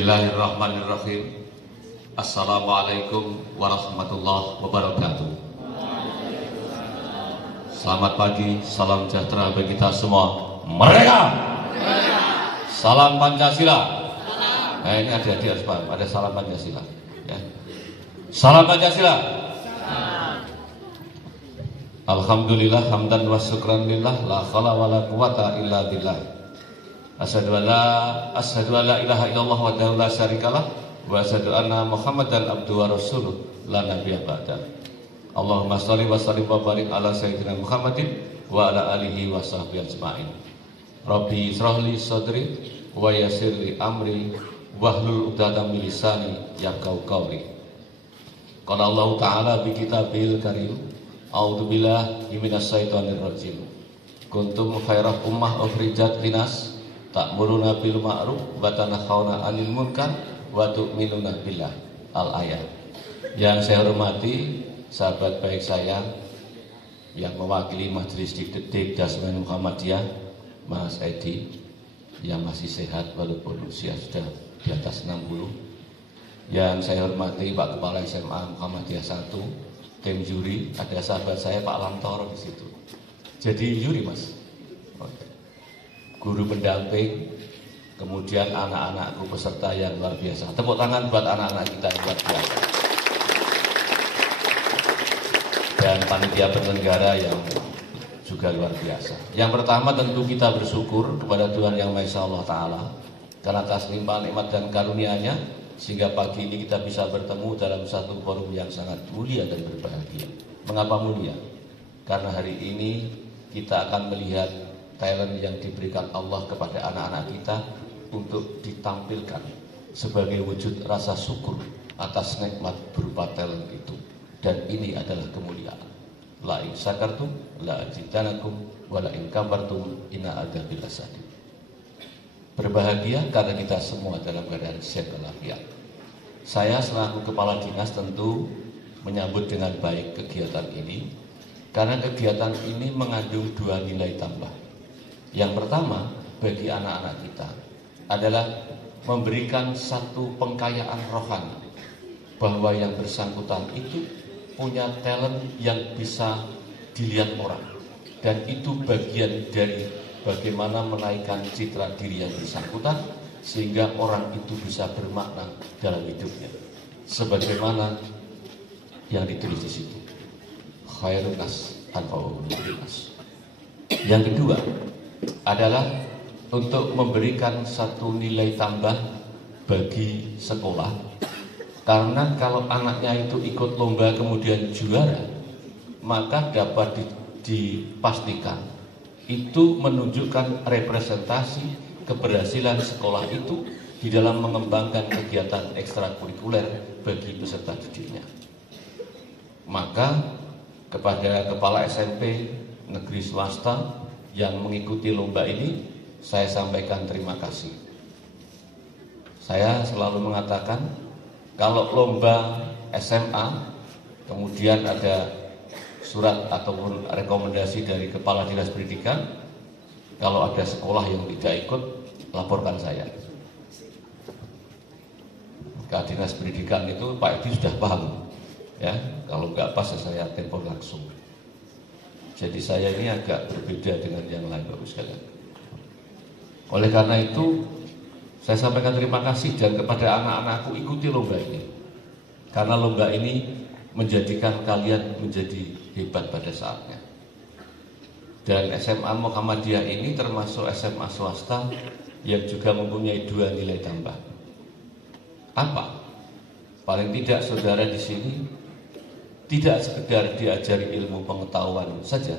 Bismillahirrahmanirrahim. Assalamualaikum warahmatullahi wabarakatuh. Selamat pagi, salam sejahtera bagi kita semua. Merdeka! Salam Pancasila. Nah, ini adik-adik harus paham, ada salam Pancasila. Ya. Salam Pancasila. Alhamdulillah, hamdan wa syukran lillah, la khala wa la quwata illa billah. Asyhadu an la ilaha illallah wahdahu la syarikalah wa asyhadu anna Muhammadan abduhu wa rasuluh la nabiyya ba'da. Allahumma shalli wa sallim wa barik ala sayyidina Muhammadin wa ala alihi wa sahbihi ajma'in. Rabbi israh li sadri wa yassir li amri wahlul 'uqdatam min lisani yafqahu qawli. Qala Allah Ta'ala bi kitabil karim. A'udzu billahi minasy syaithanir rajim. Kuntum khairah ummah ukhrijat linas ta'muruna bil ma'ruf wa tanhauna 'anil munkar wa tu'minuna billah. Al-ayat. Yang saya hormati sahabat baik saya yang mewakili Majelis Dikdik Dasmen Muhammadiyah, Mas Edi, yang masih sehat walaupun usia sudah di atas 60. Yang saya hormati Pak Kepala SMA Muhammadiyah 1, tim juri, ada sahabat saya Pak Lantoro di situ. Jadi juri, Mas. Guru pendamping, kemudian anak-anakku peserta yang luar biasa. Tepuk tangan buat anak-anak kita yang luar biasa. Dan panitia penyelenggara yang juga luar biasa. Yang pertama tentu kita bersyukur kepada Tuhan Yang Maha Esa Allah Ta'ala karena atas limpahan nikmat dan karunia-Nya sehingga pagi ini kita bisa bertemu dalam satu forum yang sangat mulia dan berbahagia. Mengapa mulia? Karena hari ini kita akan melihat talent yang diberikan Allah kepada anak-anak kita untuk ditampilkan sebagai wujud rasa syukur atas nikmat berupa talent itu. Dan ini adalah kemuliaan. La in syakartum la azidanakum wa la in kafartum inna adzabi lasadid. Berbahagia karena kita semua dalam keadaan sehat walafiat. Saya selaku kepala dinas tentu menyambut dengan baik kegiatan ini karena kegiatan ini mengandung dua nilai tambah. Yang pertama bagi anak-anak kita adalah memberikan satu pengkayaan rohani bahwa yang bersangkutan itu punya talent yang bisa dilihat orang dan itu bagian dari bagaimana menaikkan citra diri yang bersangkutan sehingga orang itu bisa bermakna dalam hidupnya sebagaimana yang ditulis di situ, khairun nas anfa'uhum linnas. Yang kedua adalah untuk memberikan satu nilai tambah bagi sekolah, karena kalau anaknya itu ikut lomba kemudian juara, maka dapat dipastikan itu menunjukkan representasi keberhasilan sekolah itu di dalam mengembangkan kegiatan ekstrakurikuler bagi peserta didiknya. Maka kepada kepala SMP negeri swasta yang mengikuti lomba ini, saya sampaikan terima kasih. Saya selalu mengatakan, kalau lomba SMA, kemudian ada surat ataupun rekomendasi dari Kepala Dinas Pendidikan, kalau ada sekolah yang tidak ikut, laporkan saya. Ke Dinas Pendidikan itu Pak Edi sudah paham, ya. Kalau nggak pas saya telepon langsung. Jadi saya ini agak berbeda dengan yang lain, Bapak sekalian. Oleh karena itu, saya sampaikan terima kasih dan kepada anak-anakku ikuti lomba ini. Karena lomba ini menjadikan kalian menjadi hebat pada saatnya. Dan SMA Muhammadiyah ini termasuk SMA swasta yang juga mempunyai dua nilai tambah. Apa? Paling tidak saudara di sini tidak sekedar diajari ilmu pengetahuan saja,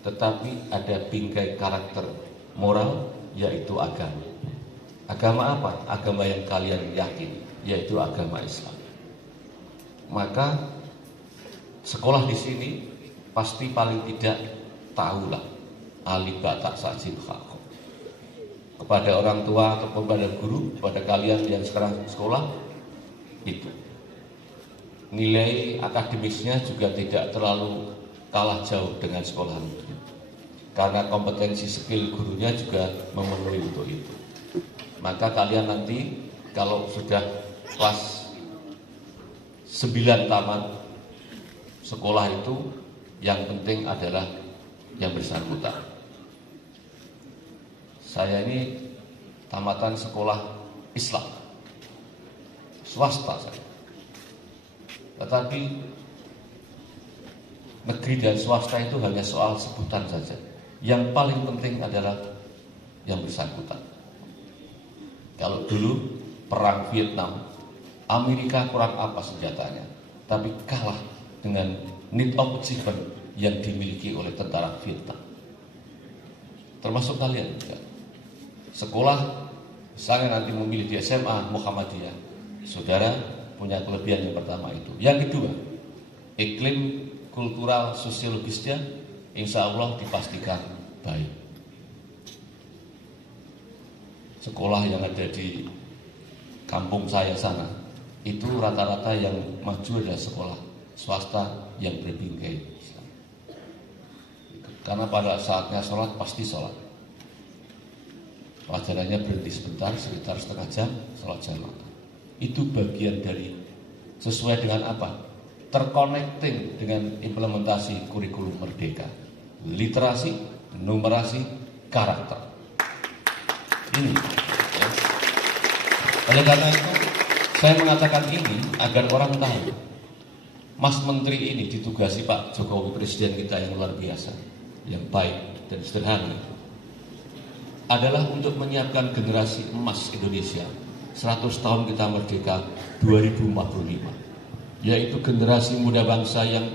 tetapi ada bingkai karakter moral, yaitu agama. Agama apa? Agama yang kalian yakini, yaitu agama Islam. Maka sekolah di sini pasti paling tidak tahulah alibata sajil haqqo. Kepada orang tua atau kepada guru, kepada kalian yang sekarang sekolah, itu nilai akademisnya juga tidak terlalu kalah jauh dengan sekolah negeri. Karena kompetensi skill gurunya juga memenuhi untuk itu. Maka kalian nanti kalau sudah kelas 9 tamat sekolah itu yang penting adalah yang bersangkutan. Saya ini tamatan sekolah Islam, swasta saya. Tetapi negeri dan swasta itu hanya soal sebutan saja. Yang paling penting adalah yang bersangkutan. Kalau dulu perang Vietnam, Amerika kurang apa senjatanya, tapi kalah dengan need of achievement yang dimiliki oleh tentara Vietnam. Termasuk kalian juga. Sekolah, misalnya nanti memilih di SMA Muhammadiyah, saudara punya kelebihan yang pertama itu. Yang kedua, iklim kultural sosiologisnya insya Allah dipastikan baik. Sekolah yang ada di kampung saya sana itu rata-rata yang maju adalah sekolah swasta yang berbingkai Islam. Karena pada saatnya sholat pasti sholat. Pelajarannya berhenti sebentar, sekitar setengah jam, sholat jamaah. Itu bagian dari sesuai dengan apa? Terconnecting dengan implementasi kurikulum merdeka, literasi, numerasi, karakter. Ini. Ya. Oleh karena itu, saya mengatakan ini agar orang tahu, Mas Menteri ini ditugasi Pak Jokowi, Presiden kita yang luar biasa, yang baik dan sederhana, adalah untuk menyiapkan generasi emas Indonesia 100 tahun kita merdeka 2045, yaitu generasi muda bangsa yang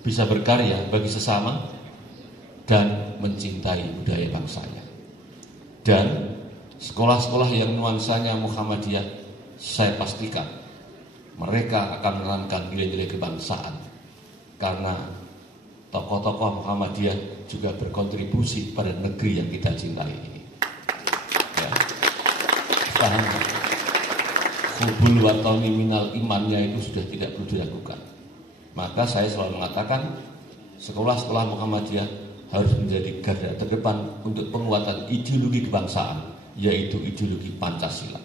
bisa berkarya bagi sesama dan mencintai budaya bangsanya. Dan sekolah-sekolah yang nuansanya Muhammadiyah, saya pastikan mereka akan menerangkan nilai-nilai kebangsaan, karena tokoh-tokoh Muhammadiyah juga berkontribusi pada negeri yang kita cintai ini. Ya. Paham? Hubul watoni minal imannya itu sudah tidak perlu dilakukan. Maka saya selalu mengatakan sekolah-sekolah Muhammadiyah harus menjadi garda terdepan untuk penguatan ideologi kebangsaan, yaitu ideologi Pancasila.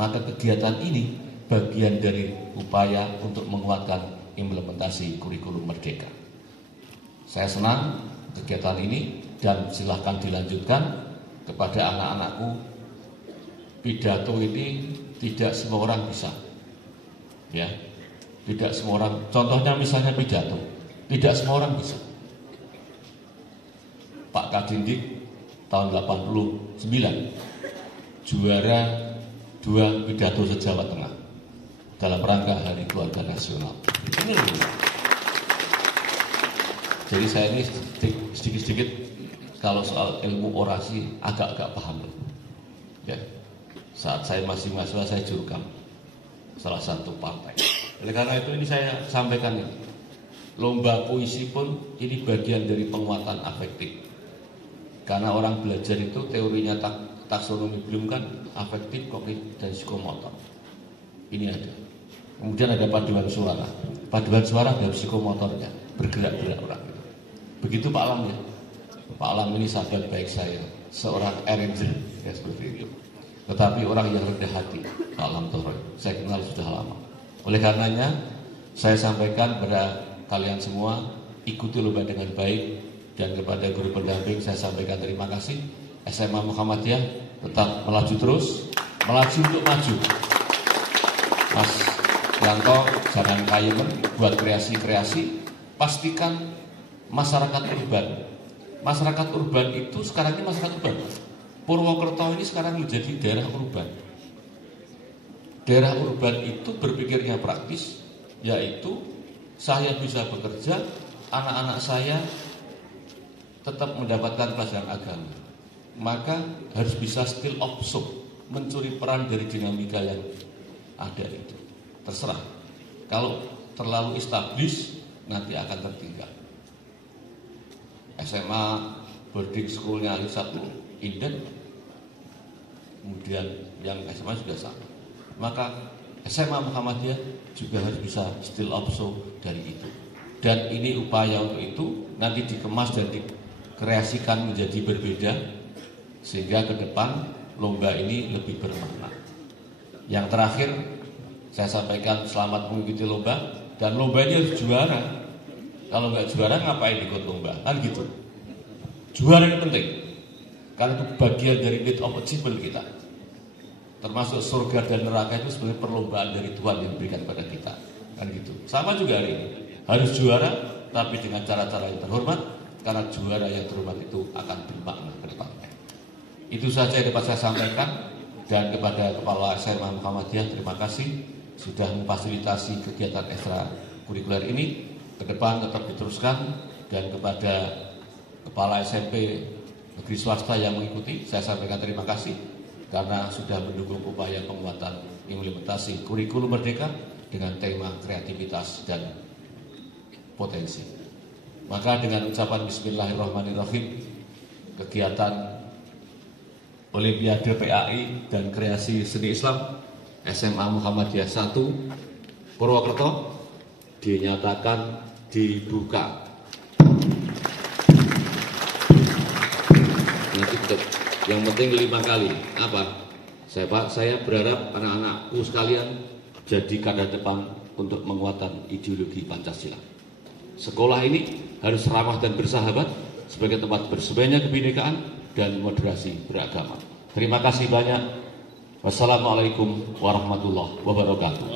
Maka kegiatan ini bagian dari upaya untuk menguatkan implementasi kurikulum merdeka. Saya senang kegiatan ini dan silahkan dilanjutkan kepada anak-anakku. Pidato ini tidak semua orang bisa, ya, tidak semua orang. Contohnya misalnya pidato, tidak semua orang bisa. Pak Kadindik tahun 89 juara 2 pidato se-Jawa Tengah dalam rangka Hari Keluarga Nasional. Ini loh. Jadi saya ini sedikit-sedikit kalau soal ilmu orasi agak-agak paham. Ya. Saat saya masih mahasiswa saya jurkam salah satu partai. Oleh karena itu ini saya sampaikan ini. Lomba puisi pun ini bagian dari penguatan afektif. Karena orang belajar itu teorinya taksonomi belum kan, afektif, kognitif, dan psikomotor. Ini ada. Kemudian ada paduan suara. Paduan suara dan psikomotornya bergerak-gerak orang itu. Begitu Pak Alam ya. Pak Alam ini sahabat baik saya, seorang arranger ya seperti itu. Tetapi orang yang rendah hati, Pak Alam Toroy. Saya kenal sudah lama. Oleh karenanya saya sampaikan kepada kalian semua, ikuti lomba dengan baik. Dan kepada guru pendamping saya sampaikan terima kasih. SMA Muhammadiyah tetap melaju terus, melaju untuk maju. Mas Yanto jangan kayemen, buat kreasi-kreasi. Pastikan masyarakat urban. Masyarakat urban itu sekarang ini masyarakat urban. Purwokerto ini sekarang menjadi daerah urban. Daerah urban itu berpikirnya praktis, yaitu saya bisa bekerja, anak-anak saya tetap mendapatkan pelajaran agama, maka harus bisa skill of soul, mencuri peran dari dinamika yang ada itu. Terserah, kalau terlalu established nanti akan tertinggal. SMA boarding schoolnya satu Inden, kemudian yang SMA juga sama. Maka SMA Muhammadiyah juga harus bisa skill of soul dari itu. Dan ini upaya untuk itu nanti dikemas dan kreasikan menjadi berbeda sehingga ke depan lomba ini lebih bermakna. Yang terakhir, saya sampaikan selamat mengikuti lomba, dan lombanya harus juara. Kalau nggak juara ngapain ikut lomba? Kan gitu. Juara ini penting, karena itu bagian dari need of achievement kita. Termasuk surga dan neraka itu sebenarnya perlombaan dari Tuhan yang diberikan pada kita. Kan gitu. Sama juga hari ini, harus juara, tapi dengan cara-cara yang terhormat, karena juara yang terhormat itu akan bermakna ke depannya. Itu saja yang dapat saya sampaikan. Dan kepada Kepala SMA Muhammadiyah, terima kasih sudah memfasilitasi kegiatan ekstra kurikuler ini. Ke depan tetap diteruskan. Dan kepada Kepala SMP negeri swasta yang mengikuti, saya sampaikan terima kasih karena sudah mendukung upaya penguatan implementasi kurikulum merdeka dengan tema kreativitas dan potensi. Maka dengan ucapan Bismillahirrahmanirrahim, kegiatan Olimpiade PAI dan Kreasi Seni Islam SMA Muhammadiyah 1 Purwokerto dinyatakan dibuka. Nanti yang penting 5 kali. Apa? Saya berharap anak-anakku sekalian jadi garda depan untuk menguatkan ideologi Pancasila. Sekolah ini harus ramah dan bersahabat sebagai tempat bersembahnya kebinekaan dan moderasi beragama. Terima kasih banyak. Wassalamualaikum warahmatullahi wabarakatuh.